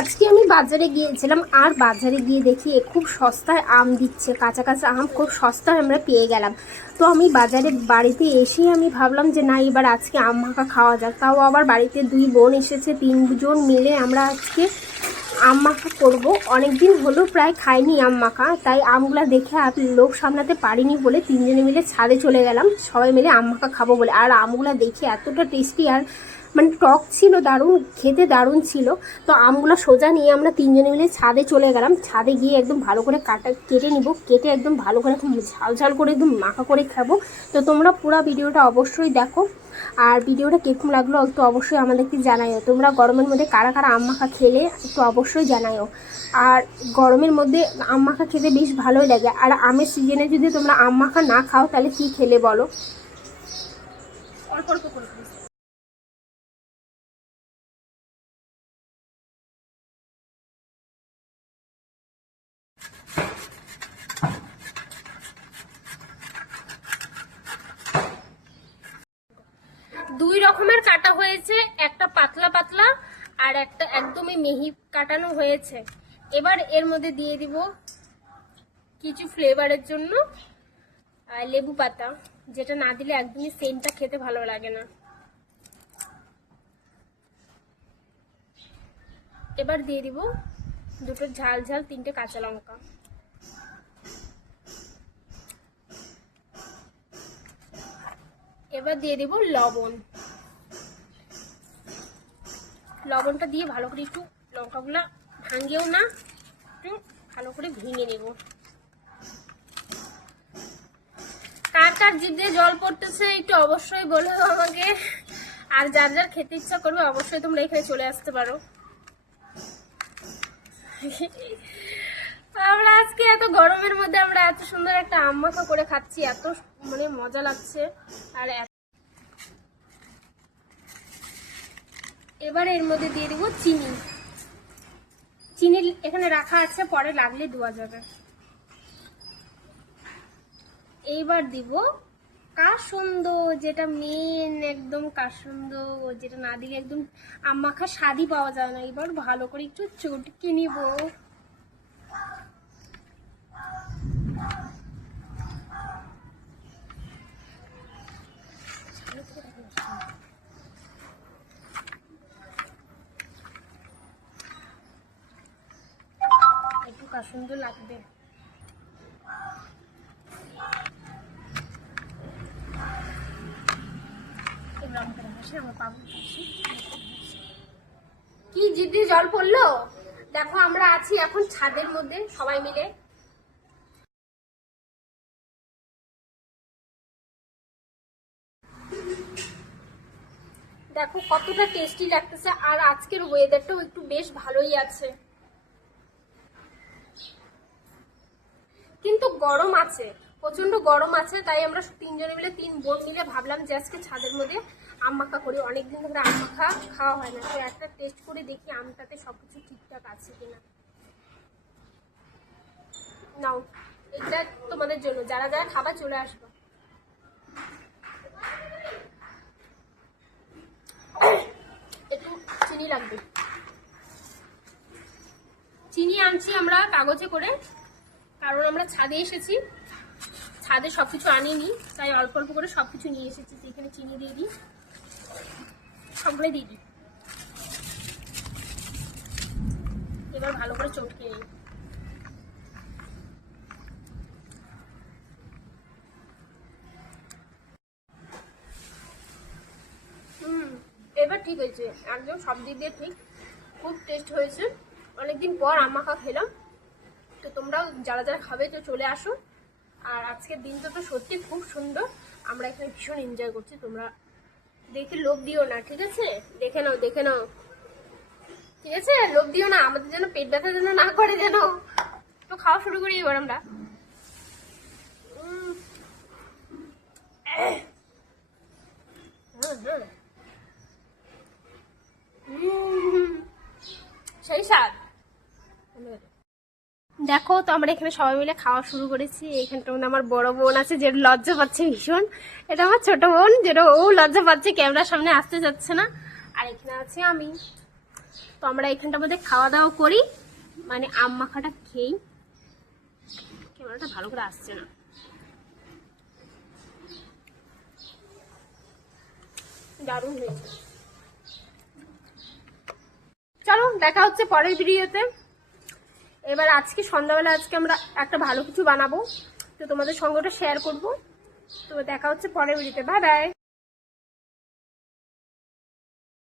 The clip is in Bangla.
আজকে আমি বাজারে গিয়েছিলাম আর বাজারে গিয়ে দেখি খুব সস্তায় আম দিচ্ছে, কাঁচা কাঁচা আম খুব সস্তায় আমরা পেয়ে গেলাম। তো আমি বাজারে বাড়িতে এসেই আমি ভাবলাম যে না, এবার আজকে আম মাখা খাওয়া যাক। তাও আবার বাড়িতে 2 বোন এসেছে, 3 জন মিলে আমরা আজকে আম মাখা করবো। অনেক দিন হলো প্রায় খাইনি আম মাখা, তাই আমগুলা দেখে আর লোভ সামলাতে পারিনি বলে 3 জনে মিলে ছাদে চলে গেলাম সবাই মিলে আম মাখা খাবো বলে। আর আমগুলা দেখে এতটা টেস্টি আর মানে টক ছিল, দারুণ খেতে, দারুণ ছিল। তো আমগুলো সোজা নিয়ে আমরা 3 জনে মিলে ছাদে চলে গেলাম। ছাদে গিয়ে একদম ভালো করে কেটে নিব, কেটে একদম ভালো করে ঝাল ঝাল করে একদম মাখা করে খাবো। তো তোমরা পুরো ভিডিওটা অবশ্যই দেখো, আর ভিডিওটা কেমন লাগলো একটু অবশ্যই আমাদেরকে জানাইও। তোমরা গরমের মধ্যে কারা কারা আম মাখা খেলে একটু অবশ্যই জানাইও। আর গরমের মধ্যে আম মাখা খেতে বেশ ভালোই লাগে। আর আমের সিজনে যদি তোমরা আম মাখা না খাও তাহলে কি খেলে বলো? অল্প অল্প করে 2 রকমের কাটা হয়েছে, একটা পাতলা পাতলা আর একটা একদমই মিহি কাটানো হয়েছে। এবার এর মধ্যে দিয়ে দিব কিছু ফ্লেভারের জন্য লেবু পাতা, যেটা না দিলে একদমই সেন্টটা খেতে ভালো লাগে না। এবার দিয়ে দিব দুটো ঝাল ঝাল 3টে কাঁচা লঙ্কা। এবার দিয়ে দিব লবণ। লবণটা দিয়ে ভালো করে একটু লঙ্কাগুলা ভাঙিয়েও না, একটু ভালো করে ভেঙে নেব। কার কার জিভ দিয়ে জল পড়তেছে একটু অবশ্যই বলো আমাকে। আর যার যার খেতে ইচ্ছা করবে অবশ্যই তোমরা এখানে চলে আসতে পারো। আমরা আজকে এত গরমের মধ্যে আমরা এত সুন্দর একটা আম মাখা করে খাচ্ছি, এত মানে মজা লাগছে। আর এবার এর মধ্যে দিয়ে দিব চিনি। চিনি এখানে রাখা আছে, পরে লাগলে দেওয়া যাবে। এইবার দিব কাসুন্দ, যেটা মেন একদম কাসুন্দ, যেটা না দিলে একদম আম মাখা স্বাদই পাওয়া যায় না। এবার ভালো করে একটু চটকে নিব। একটু কাসুন্দ লাগবে। কি জিদ্দি জল পড়লো দেখো। আমরা আছি এখন ছাদের মধ্যে সবাই মিলে। দেখো কতটা টেস্টি লাগতেছে। আর আজকের ওয়েদারটাও একটু বেশ ভালোই আছে, কিন্তু গরম আছে, প্রচন্ড গরম আছে। তাই আমরা 3 জনে মিলে 3 বোন মিলে ভাবলাম যে আজকে ছাদের মধ্যে আম মাখা করি। অনেকদিন ধরে আম মাখা খাওয়া হয় না, তো একটা টেস্ট করে দেখি আমটাতে সবকিছু ঠিকঠাক আছে কিনা। নাও, এটা তোমাদের জন্য, যারা যারা খাবার চলে আসবে। একটু চিনি লাগবে। চিনি আনছি আমরা কাগজে করে, কারণ আমরা ছাদে এসেছি, ছাদে সবকিছু আনিনি, তাই অল্প অল্প করে সবকিছু নিয়ে এসেছি। এখানে চিনি দিয়ে দিই, সবগুলো দিয়ে দিই। এবার ভালো করে চটকে নিই। এবার ঠিক হয়েছে, একদম সব দিক দিয়ে ঠিক, খুব টেস্ট হয়েছে। অনেকদিন পর আম মাখা খেলাম। তো তোমরাও যারা যারা খাবে তো চলে আসো। আর আজকের দিনটা তো সত্যি খুব সুন্দর, আমরা এখানে ভীষণ এনজয় করছি। তোমরা দেখে লোভ দিও না, ঠিক আছে? দেখে নাও, দেখে নাও, ঠিক আছে? লোভ দিও না, আমাদের যেন পেট ব্যথা যেন না করে যেন। তো খাওয়া শুরু করি এবার আমরা। সেই স্বাদ। দেখো তো আমরা এখানে সবাই মিলে খাওয়া শুরু করেছি। এইখানটার মধ্যে আমার বড় বোন আছে, যে লজ্জা পাচ্ছে ভীষণ। এটা আমার ছোট বোন, যেটা ও লজ্জা পাচ্ছে, ক্যামেরার সামনে আসতে যাচ্ছে না। আর এখানে আছে আমি। তো আমরা এখানটার মধ্যে খাওয়া দাওয়া করি, মানে আম মাখাটা খেয়েই। ক্যামেরাটা ভালো করে আসছে না। দারুণ হয়েছে। চলো দেখা হচ্ছে পরের ভিডিওতে। এবার আজকে সন্ধ্যাবেলা আমরা একটা ভালো কিছু বানাবো, তো তোমাদের সঙ্গে ওটা শেয়ার করবো। তো দেখা হচ্ছে পরের ভিডিওতে। Bye bye.